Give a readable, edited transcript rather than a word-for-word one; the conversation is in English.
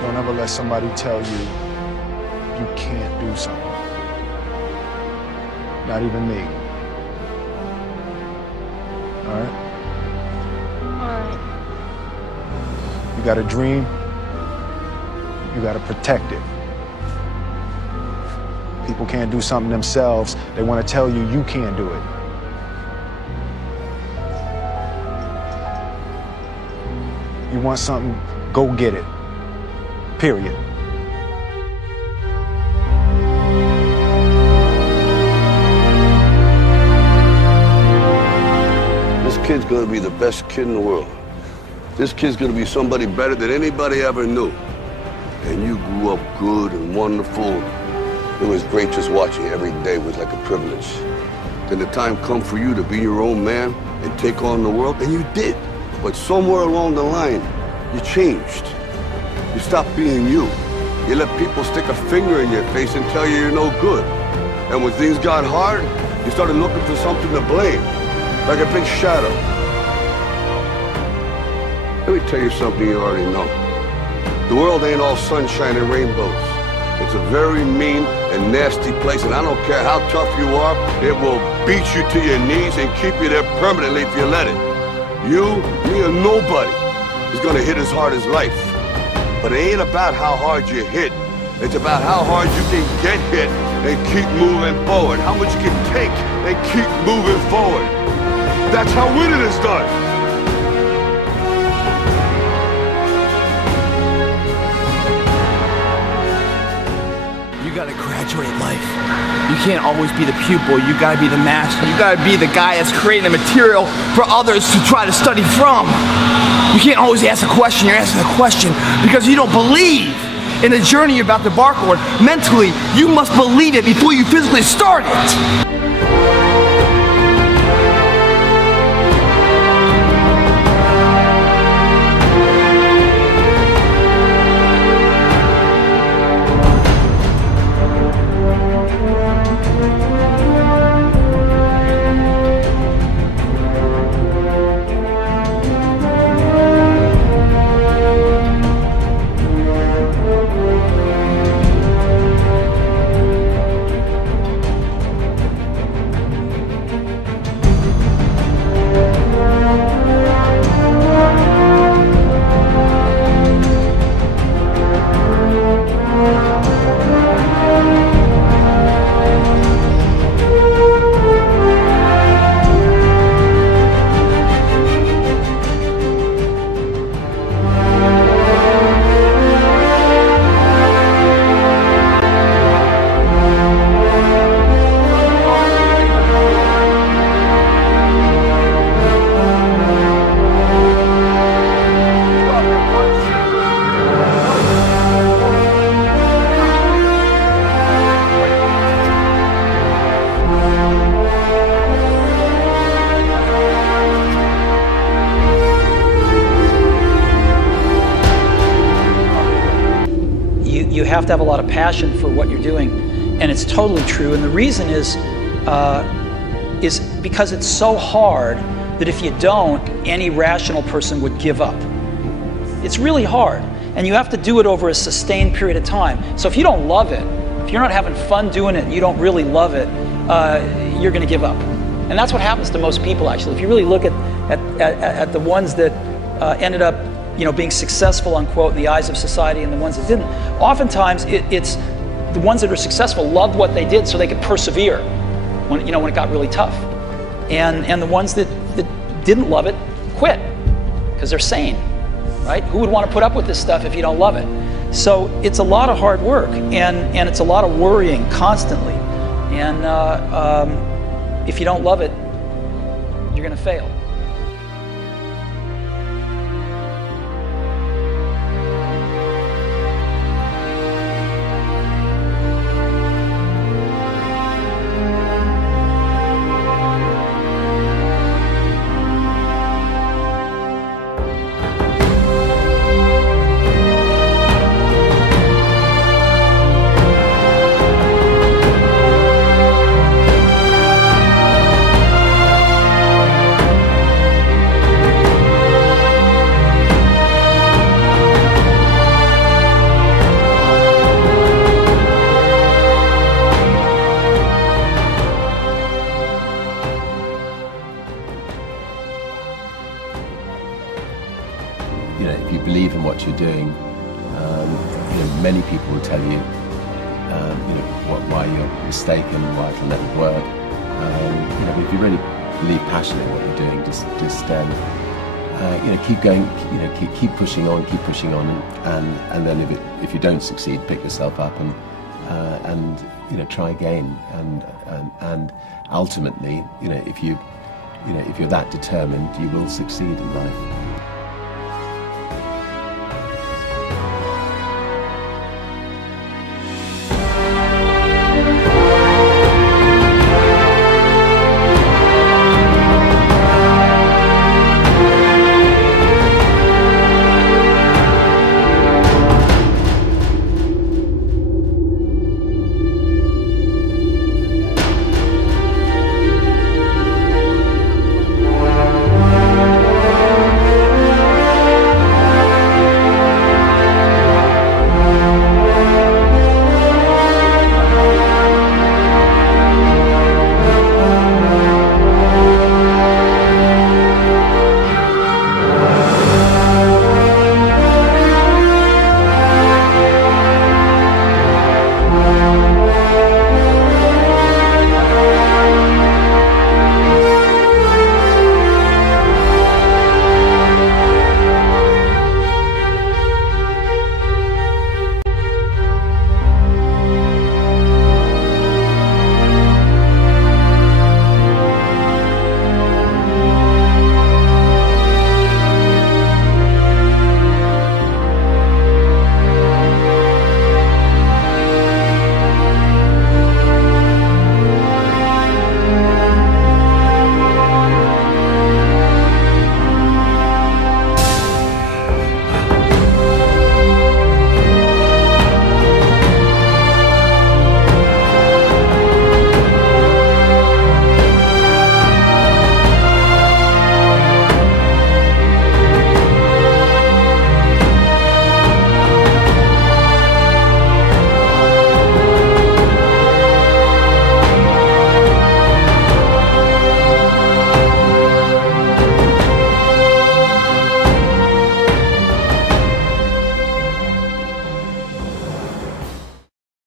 Don't ever let somebody tell you you can't do something. Not even me. All right? All right. You got a dream, you got to protect it. People can't do something themselves. They want to tell you you can't do it. You want something, go get it. Period. This kid's gonna be the best kid in the world. This kid's gonna be somebody better than anybody ever knew. And you grew up good and wonderful. It was great just watching you every day. It was like a privilege. Then the time come for you to be your own man and take on the world, and you did. But somewhere along the line, you changed. You stopped being you. You let people stick a finger in your face and tell you you're no good. And when things got hard, you started looking for something to blame, like a big shadow. Let me tell you something you already know. The world ain't all sunshine and rainbows. It's a very mean and nasty place, and I don't care how tough you are, it will beat you to your knees and keep you there permanently if you let it. You, me, or nobody is gonna hit as hard as life. But it ain't about how hard you hit. It's about how hard you can get hit and keep moving forward. How much you can take and keep moving forward. That's how winning is done. You gotta graduate life. You can't always be the pupil, you gotta be the master. You gotta be the guy that's creating the material for others to try to study from. You can't always ask a question, you're asking a question because you don't believe in the journey you're about to embark on. Mentally, you must believe it before you physically start it. You have to have a lot of passion for what you're doing, and it's totally true. And the reason is because it's so hard that if you don't, any rational person would give up. It's really hard, and you have to do it over a sustained period of time. So if you don't love it, if you're not having fun doing it, and you don't really love it, you're going to give up. And that's what happens to most people, actually. If you really look at the ones that ended up being successful, unquote, in the eyes of society and the ones that didn't. Oftentimes, it's the ones that are successful loved what they did so they could persevere when it got really tough. And the ones that didn't love it quit because they're sane, right? Who would want to put up with this stuff if you don't love it? So it's a lot of hard work and it's a lot of worrying constantly. And if you don't love it, you're going to fail. many people will tell you, why you're mistaken, why it'll never work. But if you really believe passionately in what you're doing, just keep going, keep pushing on, and then if you don't succeed, pick yourself up and try again, and ultimately, if you're that determined, you will succeed in life.